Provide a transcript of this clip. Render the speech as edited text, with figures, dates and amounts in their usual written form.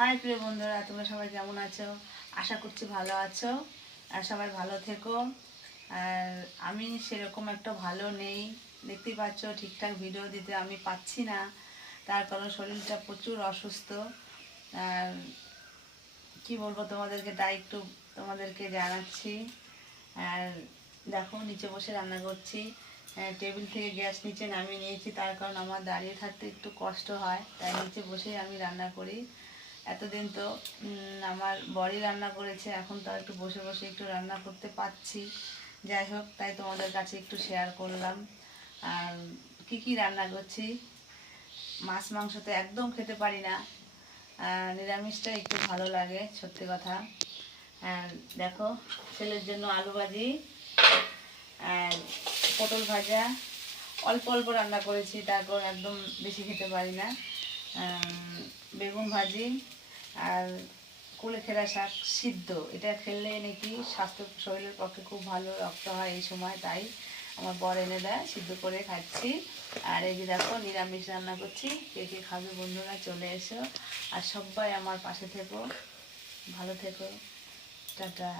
High প্রিয় বন্ধুরা, তোমরা সবাই কেমন আছো? আশা করছি ভালো আছো আর সবাই ভালো থেকো। আর আমি সেরকম একটা ভালো নেই, দেখতেই পাচ্ছ ঠিকঠাক ভিডিও দিতে আমি পাচ্ছি না, তার কারণ শরীরটা প্রচুর অসুস্থ। আর কি বলবো তোমাদেরকে, তাই একটু তোমাদেরকে জানাচ্ছি। আর দেখো নিচে বসে রান্না করছি, টেবিল থেকে গ্যাস নিচে নামিয়ে নিয়েছি, তার কারণ আমার দাঁড়িয়ে থাকতে একটু কষ্ট হয়, তাই নিচে বসেই আমি রান্না করি। এতদিন তো আমার বড়ি রান্না করেছে, এখন তো একটু বসে বসে একটু রান্না করতে পারছি। যাই হোক, তাই তোমাদের কাছে একটু শেয়ার করলাম। আর কি রান্না করছি, মাছ মাংস তো একদম খেতে পারি না, নিরামিষটা একটু ভালো লাগে সত্যি কথা। আর দেখো, ছেলের জন্য আলু ভাজি আর পটল ভাজা, অল্প অল্প রান্না করেছি, তারপর একদম বেশি খেতে পারি না। বেগুন ভাজি আর কুলেখাড়া শাক সিদ্ধ, এটা খেলে নাকি স্বাস্থ্য শরীরের পক্ষে খুব ভালো, রক্ত হয় এই সময়, তাই আমার বর এনে দেয়, সিদ্ধ করে খাচ্ছি। আর এই যে দেখো নিরামিষ রান্না করছি, কে কে খাবে বন্ধুরা চলে এসো, আর সবাই আমার পাশে থেকো, ভালো থেকো, টাটা।